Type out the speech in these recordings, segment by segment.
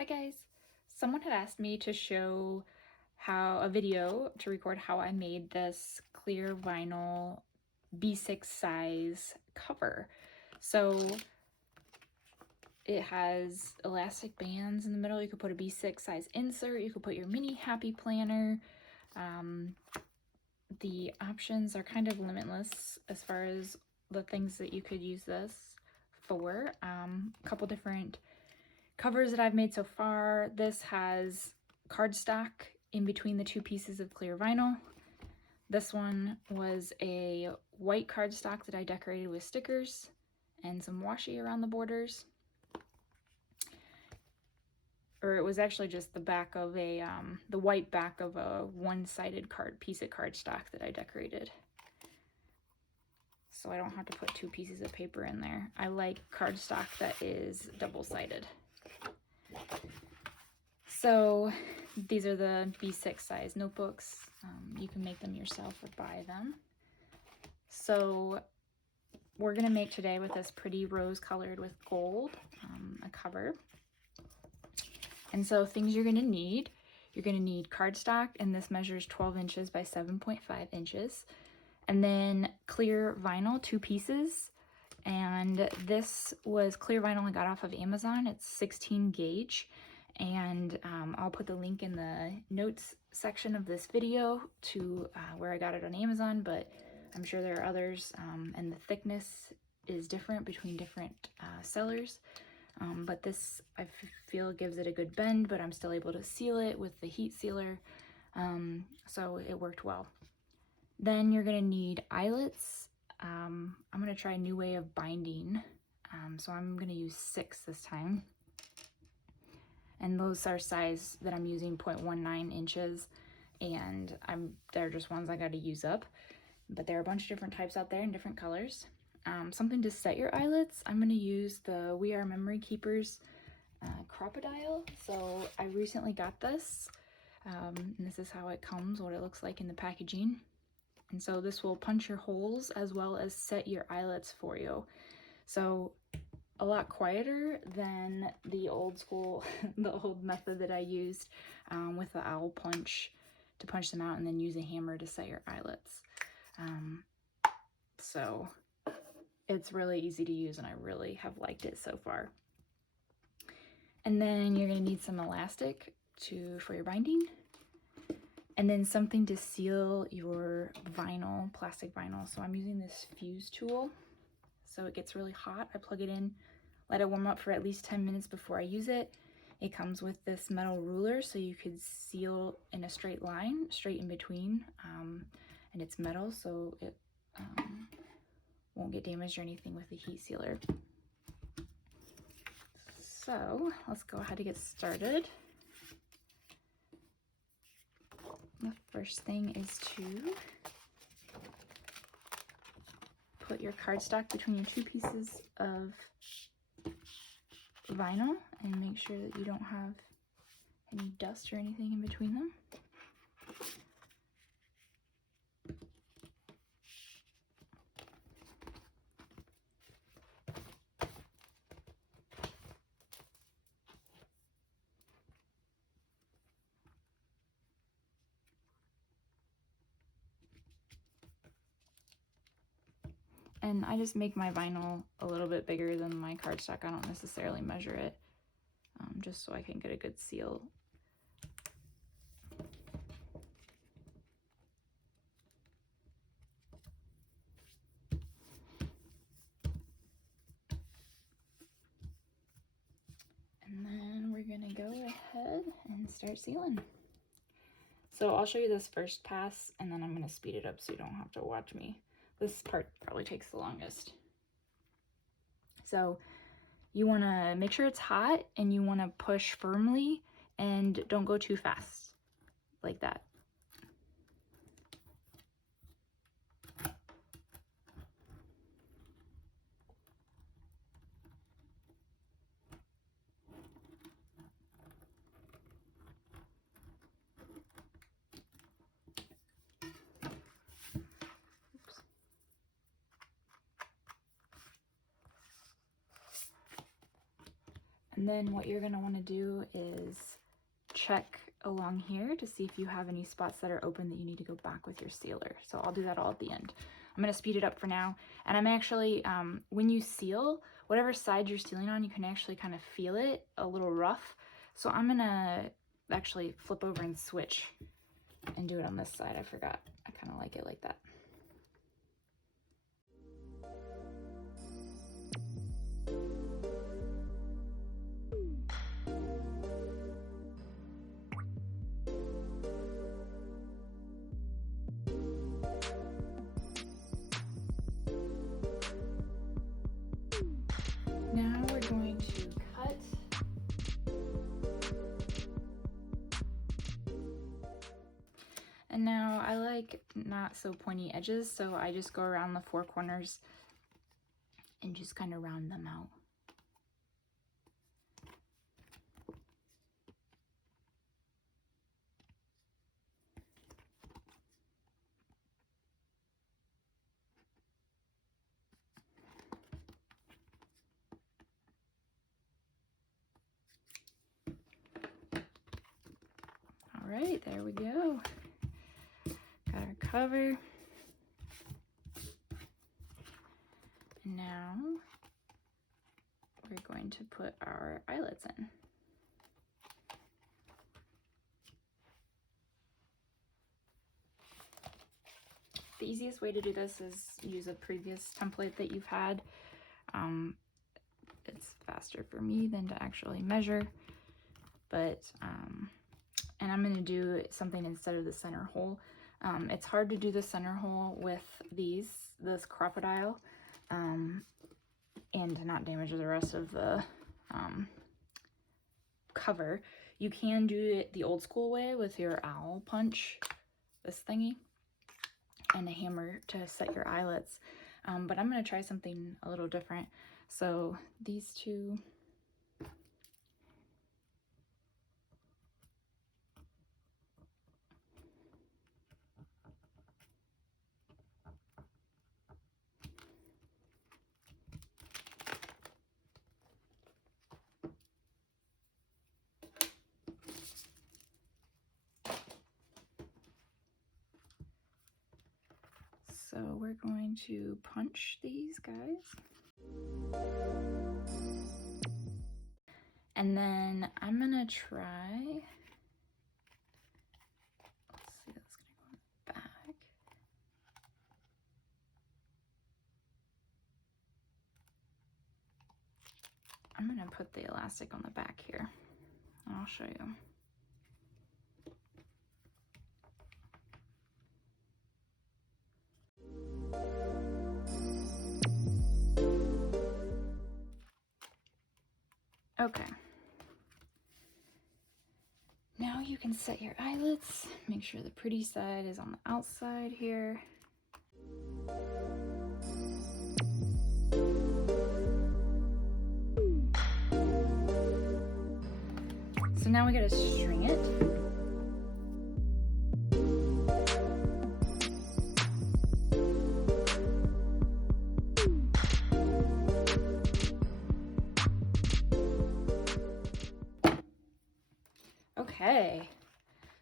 Hi guys! Someone had asked me to show a video to record how I made this clear vinyl B6 size cover. So it has elastic bands in the middle. You could put a B6 size insert. You could put your mini happy planner. The options are kind of limitless as far as the things that you could use this for. A couple different covers that I've made so far. This has cardstock in between the two pieces of clear vinyl. This one was a white cardstock that I decorated with stickers and some washi around the borders. Or it was actually just the back of a, the white back of a one-sided piece of cardstock that I decorated. So I don't have to put two pieces of paper in there. I like cardstock that is double-sided. So these are the B6 size notebooks. You can make them yourself or buy them. So we're gonna make today with this pretty rose colored with gold, a cover. And so things you're gonna need cardstock, and this measures 12 inches by 7.5 inches. And then clear vinyl, 2 pieces. And this was clear vinyl I got off of Amazon. It's 16 gauge. And I'll put the link in the notes section of this video to where I got it on Amazon, but I'm sure there are others, and the thickness is different between different sellers. But this, I feel, gives it a good bend, but I'm still able to seal it with the heat sealer, so it worked well. Then you're gonna need eyelets. I'm gonna try a new way of binding, so I'm gonna use 6 this time. And those are size that I'm using 0.19 inches, and they're just ones I got to use up. But there are a bunch of different types out there in different colors. Something to set your eyelets. I'm going to use the We Are Memory Keepers Crop-A-Dile. So I recently got this, and this is how it comes, what it looks like in the packaging. And so this will punch your holes as well as set your eyelets for you. So a lot quieter than the old school, the old method that I used with the owl punch to punch them out and then use a hammer to set your eyelets. So it's really easy to use and I really have liked it so far. And then you're gonna need some elastic for your binding. And then something to seal your vinyl, plastic vinyl. So I'm using this fuse tool. So it gets really hot. I plug it in, let it warm up for at least 10 minutes before I use it. It comes with this metal ruler so you could seal in a straight line, straight in between. And it's metal, so it won't get damaged or anything with the heat sealer. So let's go ahead and get started. The first thing is to put your cardstock between your 2 pieces of vinyl and make sure that you don't have any dust or anything in between them. And I just make my vinyl a little bit bigger than my cardstock. I don't necessarily measure it, just so I can get a good seal. And then we're gonna go ahead and start sealing. So I'll show you this first pass and then I'm gonna speed it up so you don't have to watch me. This part probably takes the longest. So you wanna make sure it's hot and you wanna push firmly and don't go too fast, like that. And then what you're going to want to do is check along here to see if you have any spots that are open that you need to go back with your sealer. So I'll do that all at the end. I'm going to speed it up for now. And I'm actually, when you seal, whatever side you're sealing on, you can actually kind of feel it a little rough. So I'm going to actually flip over and switch and do it on this side. I forgot. I kind of like it like that. Now we're going to cut. And now I like not so pointy edges, so I just go around the four corners and just kind of round them out. All right, there we go. Got our cover. And now we're going to put our eyelets in. The easiest way to do this is use a previous template that you've had. It's faster for me than to actually measure, but and I'm going to do something instead of the center hole. It's hard to do the center hole with this Crop-A-Dile, and to not damage the rest of the cover. You can do it the old school way with your owl punch, this thingy, and a hammer to set your eyelets. But I'm going to try something a little different. So these two, so we're going to punch these guys. And then I'm gonna try, let's see, that's gonna go in the back. I'm gonna put the elastic on the back here, and I'll show you. Okay. Now you can set your eyelets. Make sure the pretty side is on the outside here. So now we gotta string it. Okay,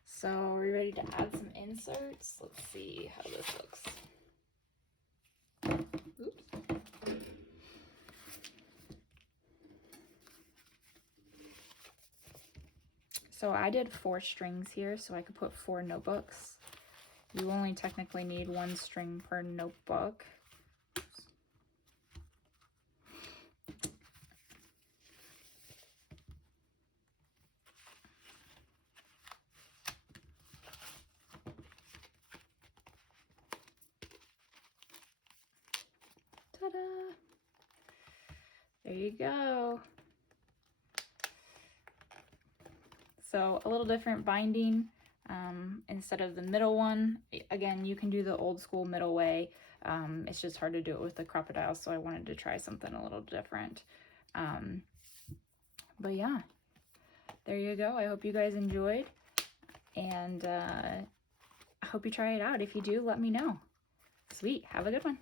so are we ready to add some inserts? Let's see how this looks. Oops. So I did 4 strings here so I could put 4 notebooks. You only technically need 1 string per notebook. Ta-da! There you go. So a little different binding instead of the middle one. Again, you can do the old school middle way. It's just hard to do it with the Crop-A-Dile, so I wanted to try something a little different. But yeah, there you go. I hope you guys enjoyed, and I hope you try it out. If you do, let me know. Sweet. Have a good one.